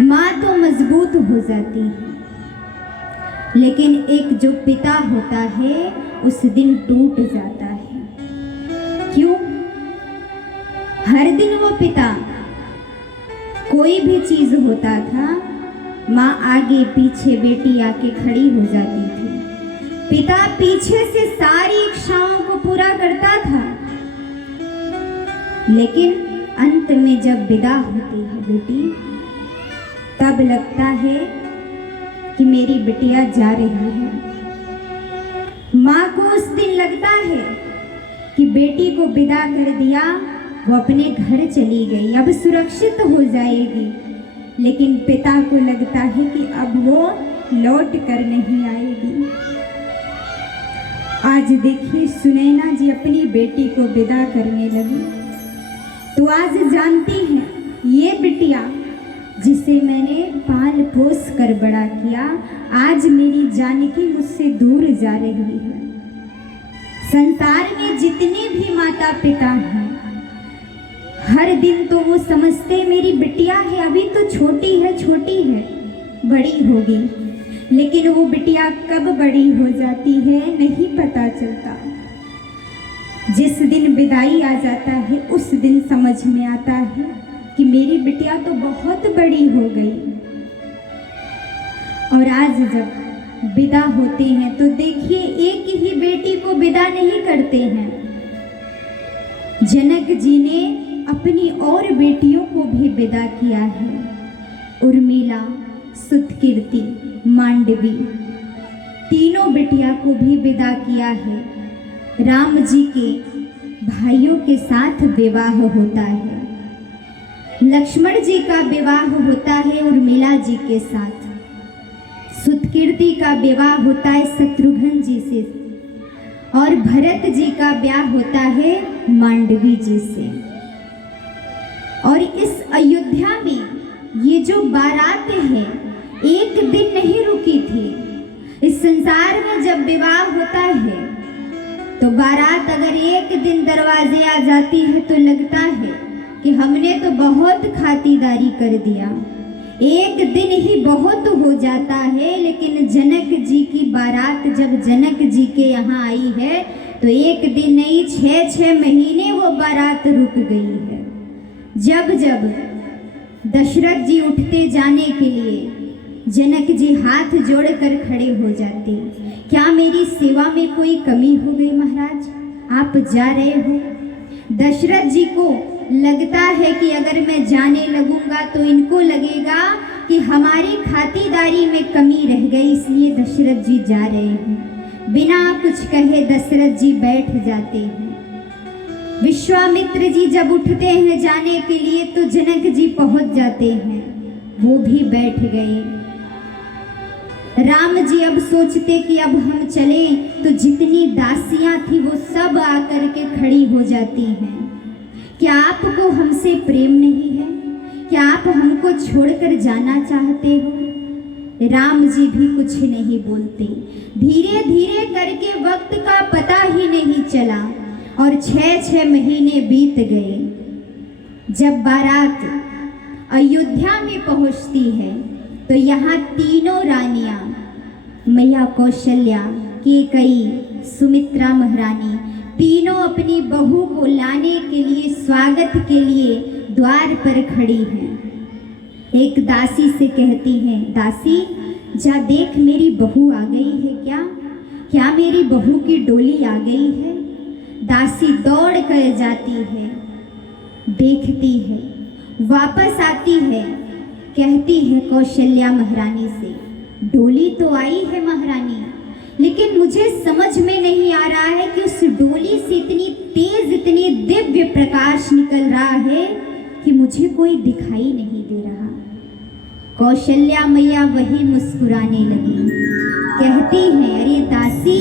माँ तो मजबूत हो जाती है, लेकिन एक जो पिता होता है उस दिन टूट जाता है। क्यों? हर दिन वो पिता, कोई भी चीज होता था, माँ आगे पीछे बेटी आके खड़ी हो जाती थी। पिता पीछे से सारी इच्छाओं को पूरा करता था, लेकिन अंत में जब विदा होती है बेटी, तब लगता है कि मेरी बिटिया जा रही है। माँ को उस दिन लगता है कि बेटी को विदा कर दिया, वो अपने घर चली गई, अब सुरक्षित हो जाएगी। लेकिन पिता को लगता है कि अब वो लौट कर नहीं आएगी। आज देखिए सुनैना जी अपनी बेटी को विदा करने लगी, तो आज जानती हैं ये बिटिया जिसे मैंने पाल पोस कर बड़ा किया, आज मेरी जानकी मुझसे दूर जा रही है। संसार में जितने भी माता पिता हैं, हर दिन तो वो समझते मेरी बिटिया है, अभी तो छोटी है बड़ी होगी, लेकिन वो बिटिया कब बड़ी हो जाती है नहीं पता चलता। जिस दिन विदाई आ जाता है उस दिन समझ में आता है कि मेरी बिटिया तो बहुत बड़ी हो गई। और आज जब विदा होते हैं तो देखिए एक ही बेटी को विदा नहीं करते हैं। जनक जी ने अपनी और बेटियों को भी विदा किया है। उर्मिला, सुतकीर्ति, मांडवी, तीनों बिटिया को भी विदा किया है। राम जी के भाइयों के साथ विवाह होता है, लक्ष्मण जी का विवाह होता है उर्मिला जी के साथ, सुतकीर्ति का विवाह होता है शत्रुघ्न जी से, और भरत जी का ब्याह होता है मांडवी जी से। और इस अयोध्या में ये जो बारात है एक दिन नहीं रुकी थी। इस संसार में जब विवाह होता है तो बारात अगर एक दिन दरवाजे आ जाती है तो लगता है कि हमने तो बहुत खातिरदारी कर दिया, एक दिन ही बहुत हो जाता है। लेकिन जनक जी की बारात जब जनक जी के यहाँ आई है तो एक दिन नहीं 6-6 महीने वो बारात रुक गई है। जब जब दशरथ जी उठते जाने के लिए, जनक जी हाथ जोड़कर खड़े हो जाते, क्या मेरी सेवा में कोई कमी हो गई महाराज, आप जा रहे हो? दशरथ जी को लगता है कि अगर मैं जाने लगूंगा तो इनको लगेगा कि हमारी खातिरदारी में कमी रह गई, इसलिए दशरथ जी जा रहे हैं। बिना कुछ कहे दशरथ जी बैठ जाते हैं। विश्वामित्र जी जब उठते हैं जाने के लिए तो जनक जी पहुंच जाते हैं, वो भी बैठ गए। राम जी अब सोचते कि अब हम चलें तो जितनी दासियां थी वो सब आकर के खड़ी हो जाती हैं। क्या आपको हमसे प्रेम नहीं है? क्या आप हमको छोड़कर जाना चाहते हो? राम जी भी कुछ नहीं बोलते। धीरे धीरे करके वक्त का पता ही नहीं चला और 6-6 महीने बीत गए। जब बारात अयोध्या में पहुंचती है तो यहाँ तीनों रानियां, मैया कौशल्या, केकई, सुमित्रा महारानी, तीनों अपनी बहू को लाने के लिए, स्वागत के लिए द्वार पर खड़ी हैं। एक दासी से कहती हैं, दासी जा देख मेरी बहू आ गई है क्या? क्या मेरी बहू की डोली आ गई है? दासी दौड़ कर जाती है, देखती है, वापस आती है, कहती है कौशल्या महारानी से, डोली तो आई है महारानी, लेकिन मुझे समझ में नहीं आ रहा है कि उस डोली से इतनी तेज, इतनी दिव्य प्रकाश निकल रहा है कि मुझे कोई दिखाई नहीं दे रहा। कौशल्या मैया वही मुस्कुराने लगी, कहती हैं, अरे दासी